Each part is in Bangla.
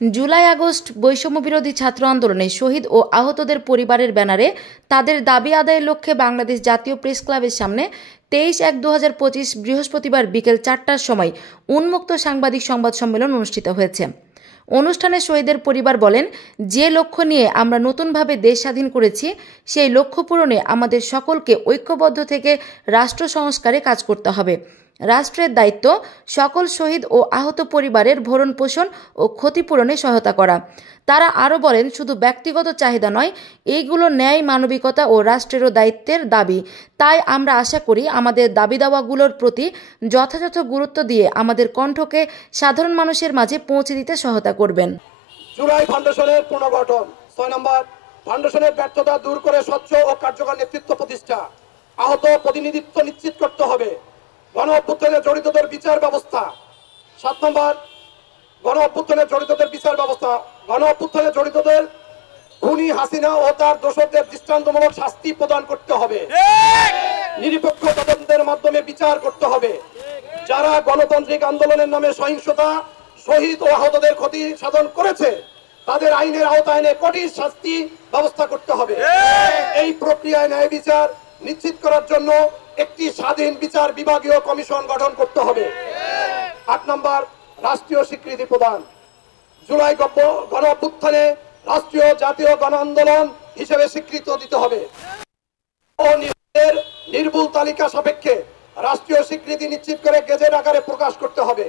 জুলাই আগস্ট বৈষম্য বিরোধী ছাত্র আন্দোলনে শহীদ ও আহতদের পরিবারের ব্যানারে তাদের দাবি আদায়ের লক্ষ্যে বাংলাদেশ জাতীয় প্রেস ক্লাবের সামনে 23/1/2025 বৃহস্পতিবার বিকেল 4টার সময় উন্মুক্ত সাংবাদিক সংবাদ সম্মেলন অনুষ্ঠিত হয়েছে। অনুষ্ঠানে শহীদের পরিবার বলেন, যে লক্ষ্য নিয়ে আমরা নতুনভাবে দেশ স্বাধীন করেছি সেই লক্ষ্য পূরণে আমাদের সকলকে ঐক্যবদ্ধ থেকে রাষ্ট্র সংস্কারে কাজ করতে হবে। রাষ্ট্রের দায়িত্ব সকল শহীদ ও আহত পরিবারের ভরণ পোষণ ও ক্ষতিপূরণে সহায়তা করা। তারা আরও বলেন, শুধু ব্যক্তিগত চাহিদা নয়, এইগুলো ন্যায়, মানবিকতা ও রাষ্ট্রেরও দায়িত্বের দাবি। তাই আমরা আশা করি আমাদের দাবি দাওয়াগুলোর প্রতি যথাযথ গুরুত্ব দিয়ে আমাদের কণ্ঠকে সাধারণ মানুষের মাঝে পৌঁছে দিতে সহায়তা করবেন। জুলাই ফাউন্ডেশনের পুনর্গঠন। 6 নম্বর, ফাউন্ডেশনের ব্যর্থতা দূর করে স্বচ্ছ ও কার্যকর নেতৃত্ব প্রতিষ্ঠা। আহত প্রতিনিধিত্ব নিশ্চিত করতে হবে। গণ অভ্যুত্থানে জড়িতদের বিচার ব্যবস্থা। 7 নম্বর, গণ অভ্যুত্থানে জড়িতদের বিচার ব্যবস্থা। গণ অভ্যুত্থানে জড়িতদের খুনি হাসিনা ও তার দোষরদের দৃষ্টান্তমূলক শাস্তি প্রদান করতে হবে। নিরপেক্ষ তদন্তের মাধ্যমে বিচার করতে হবে। যারা গণতান্ত্রিক আন্দোলনের নামে সহিংসতা, শহীদ ও আহতদের ক্ষতি সাধন করেছে তাদের আইনের আওতায় এনে কঠিন শাস্তি ব্যবস্থা করতে হবে। এই প্রক্রিয়ায় ন্যায় বিচার নিশ্চিত করার জন্য একটি স্বাধীন বিচার বিভাগীয় কমিশন গঠন করতে হবে। 8 নম্বর, রাষ্ট্রীয় স্বীকৃতি প্রদান। জুলাই গণ অভ্যুত্থানে রাষ্ট্রীয় জাতীয় গণ আন্দোলন হিসেবে স্বীকৃতি দিতে হবে ও নির্ভুল তালিকা সাপেক্ষে রাষ্ট্রীয় স্বীকৃতি নিশ্চিত করে গেজেট আকারে প্রকাশ করতে হবে।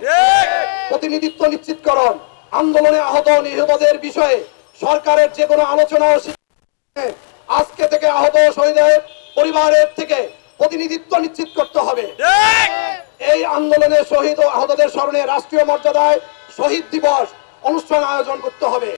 প্রতিনিধিত্ব নিশ্চিতকরণ। আন্দোলনে আহত ও নিহতদের বিষয়ে সরকারের যে কোনো আলোচনা ও আজকে থেকে আহত শহীদের পরিবারের থেকে প্রতিনিধিত্ব নিশ্চিত করতে হবে। এই আন্দোলনে শহীদ ও আহতদের স্মরণে রাষ্ট্রীয় মর্যাদায় শহীদ দিবস অনুষ্ঠান আয়োজন করতে হবে।